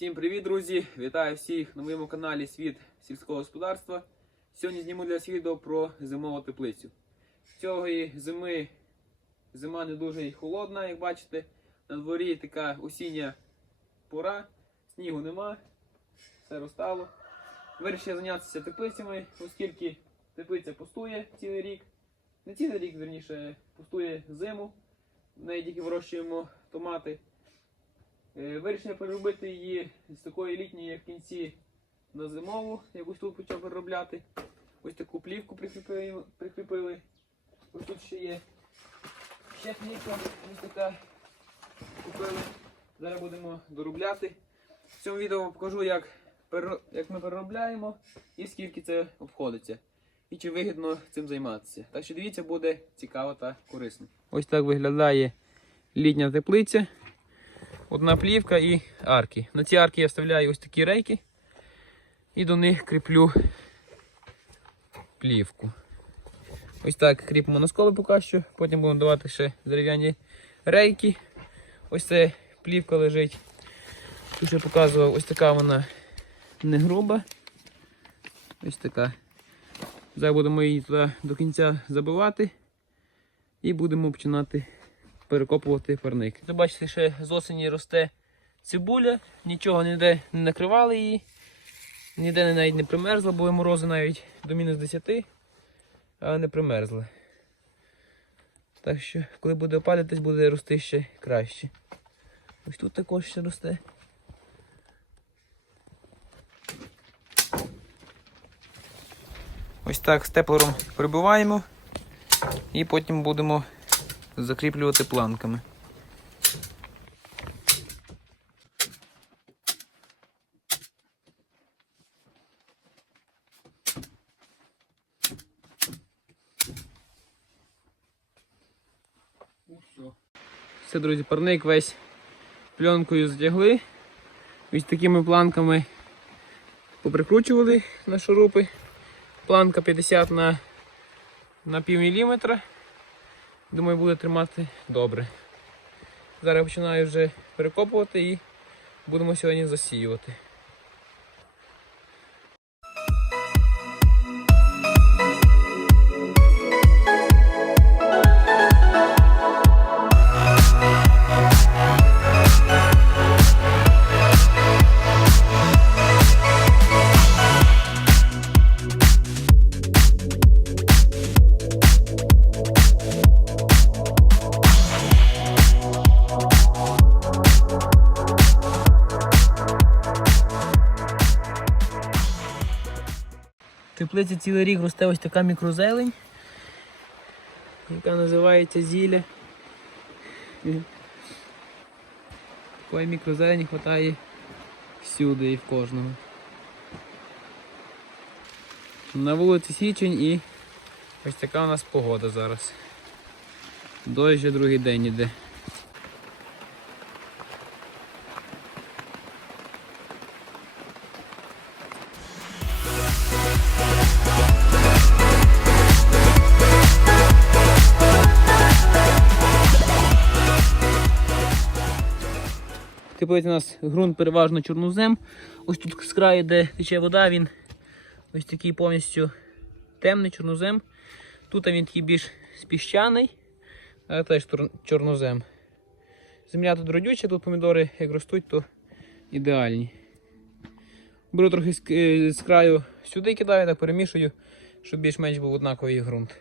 Всім привіт, друзі! Вітаю всіх на моєму каналі Світ сільського господарства. Сьогодні зніму для вас відео про зимову теплицю. Цієї зими зима не дуже холодна, як бачите. На дворі така осіння пора, снігу нема, все розтало. Вирішив зайнятися теплицями, оскільки теплиця пустує цілий рік. Не цілий рік, верніше, пустує зиму. В неї тільки вирощуємо томати. Е, Вирішив переробити її з такої літньої в кінці на зимову, якусь тут почав переробляти. Ось таку плівку прикріпили. прикріпили. Ось тут ще є ще плівка, ось така купили. Зараз будемо доробляти. В цьому відео покажу, як, як ми переробляємо і скільки це обходиться. І чи вигідно цим займатися. Так що дивіться, буде цікаво та корисно. Ось так виглядає літня теплиця. Одна плівка і арки. На ці арки я вставляю ось такі рейки і до них кріплю плівку. Ось так кріпимо на сколи поки що, потім будемо давати ще дерев'яні рейки. Ось це плівка лежить. Тут я показував, ось така вона не груба. Ось така. Зараз будемо її туди до кінця забивати і будемо починати перекопувати парник. Ви бачите, ще з осені росте цибуля, нічого ніде не накривали її, ніде навіть не примерзла, були морози навіть до мінус 10, а не примерзли. Так що, коли буде опалюватись, буде рости ще краще. Ось тут також ще росте. Ось так степлером прибиваємо і потім будемо закріплювати планками. Все, друзі, парник весь пленкою затягли. Ось такими планками поприкручували на шурупи. Планка 50 на, на пів міліметра. Думаю, буде тримати добре. Зараз починаю вже перекопувати і будемо сьогодні засіювати. Теплиці цілий рік росте ось така мікрозелень, яка називається зілля. Такої мікрозелені вистачає всюди і в кожного. На вулиці січень і ось така у нас погода зараз. Дощ другий день іде. Теплиці у нас ґрунт переважно чорнозем. Ось тут з краю, де тече вода, він ось такий повністю темний чорнозем. Тут він такий більш спіщаний, а теж чорнозем. Земля тут родюча, тут помідори як ростуть, то ідеальні. Беру трохи з, е, краю сюди кидаю, так перемішую, щоб більш-менш був однаковий ґрунт.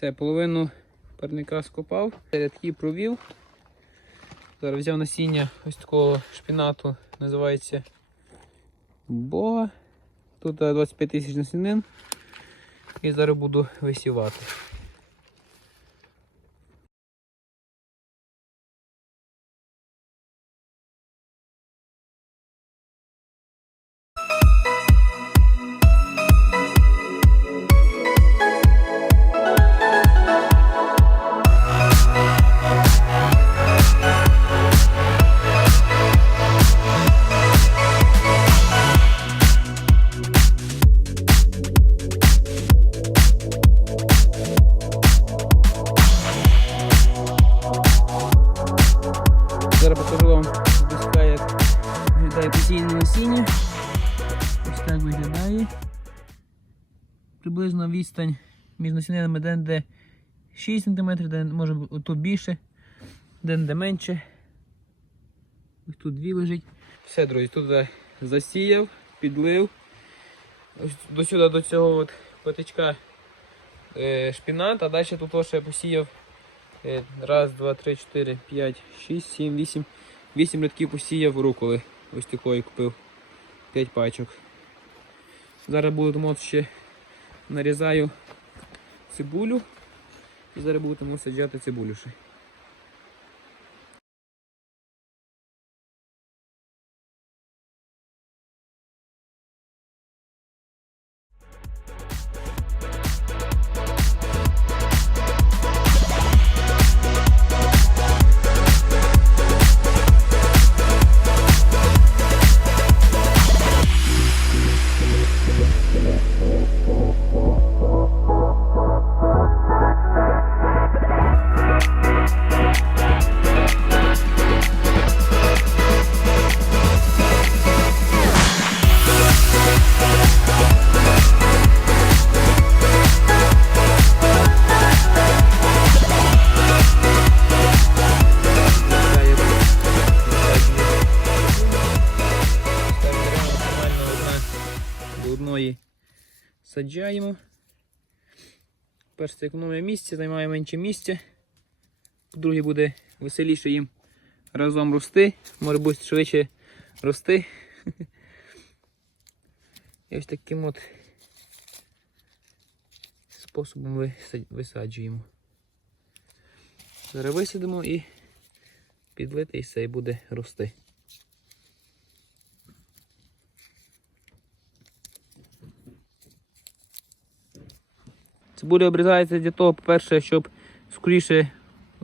Все, половину парника скопав, рядки провів. Зараз взяв насіння ось такого шпінату, називається Бога. Тут е, 25 тисяч насінин. І зараз буду висівати. Відстань між насінинами де де 6 см, де може тут більше, де де менше. Ось тут дві лежить. Все, друзі, тут засіяв, підлив. Ось до сюди до цього от патичка е, шпінат, а далі тут ще посіяв Е, Раз, два, три, чотири, п'ять, шість, сім, вісім. Вісім рядків посіяв руколи. Ось такої купив. П'ять пачок. Зараз буду тому ще нарізаю цибулю. І зараз будемо саджати цибулю ще. Саджаємо. Перше, це економія місця, займає менше місця. По-друге, буде веселіше їм разом рости, може бути швидше рости. І ось таким от способом висаджуємо. Зараз висадимо і підлити і все і буде рости. Цибуля обрізається для того, по-перше, щоб скоріше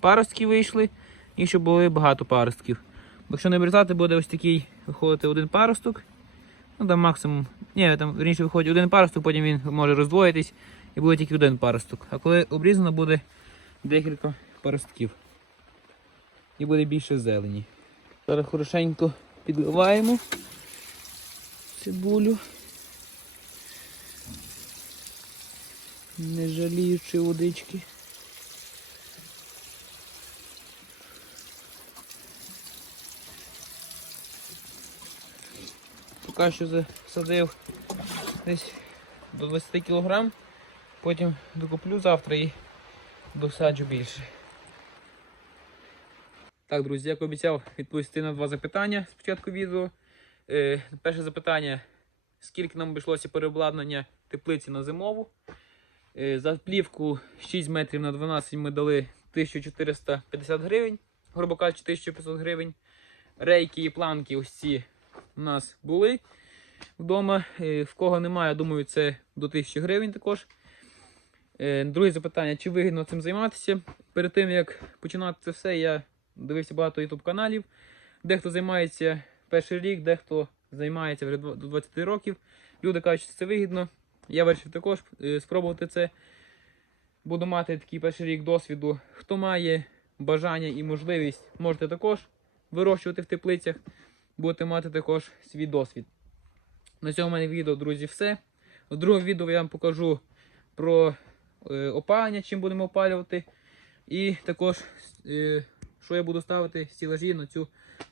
паростки вийшли і щоб були багато паростків. Бо якщо не обрізати, буде ось такий виходити один паросток. Ну там максимум. Ні, там раніше виходить один паросток, потім він може роздвоїтись і буде тільки один паросток. А коли обрізано, буде декілька паростків. І буде більше зелені. Зараз хорошенько підливаємо цибулю. Не жаліючи водички. Поки що засадив десь до 20 кг, потім докуплю завтра і досаджу більше. Так, друзі, як обіцяв відповісти на два запитання з початку відео. Е, перше запитання: скільки нам обійшлося переобладнання теплиці на зимову? Е, за плівку 6 метрів на 12 ми дали 1450 гривень, грубо кажучи, 1500 гривень. Рейки і планки ось ці у нас були вдома. Е, в кого немає, думаю, це до 1000 гривень також. Е, Друге запитання: чи вигідно цим займатися? Перед тим як починати це все, я дивився багато YouTube каналів. Дехто займається перший рік, дехто займається вже до 20 років. Люди кажуть, що це вигідно. Я вирішив також е, спробувати це. Буду мати такий перший рік досвіду. Хто має бажання і можливість, можете також вирощувати в теплицях, будете мати також свій досвід. На цьому в мене відео, друзі, все. В другому відео я вам покажу про е, опалення, чим будемо опалювати. І також, е, що я буду ставити стілажі на цю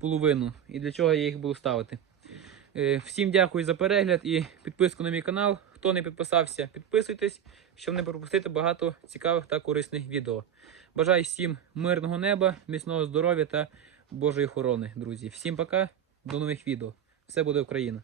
половину і для чого я їх буду ставити. Всім дякую за перегляд і підписку на мій канал. Хто не підписався, підписуйтесь, щоб не пропустити багато цікавих та корисних відео. Бажаю всім мирного неба, міцного здоров'я та Божої охорони, друзі. Всім пока, до нових відео. Все буде Україна!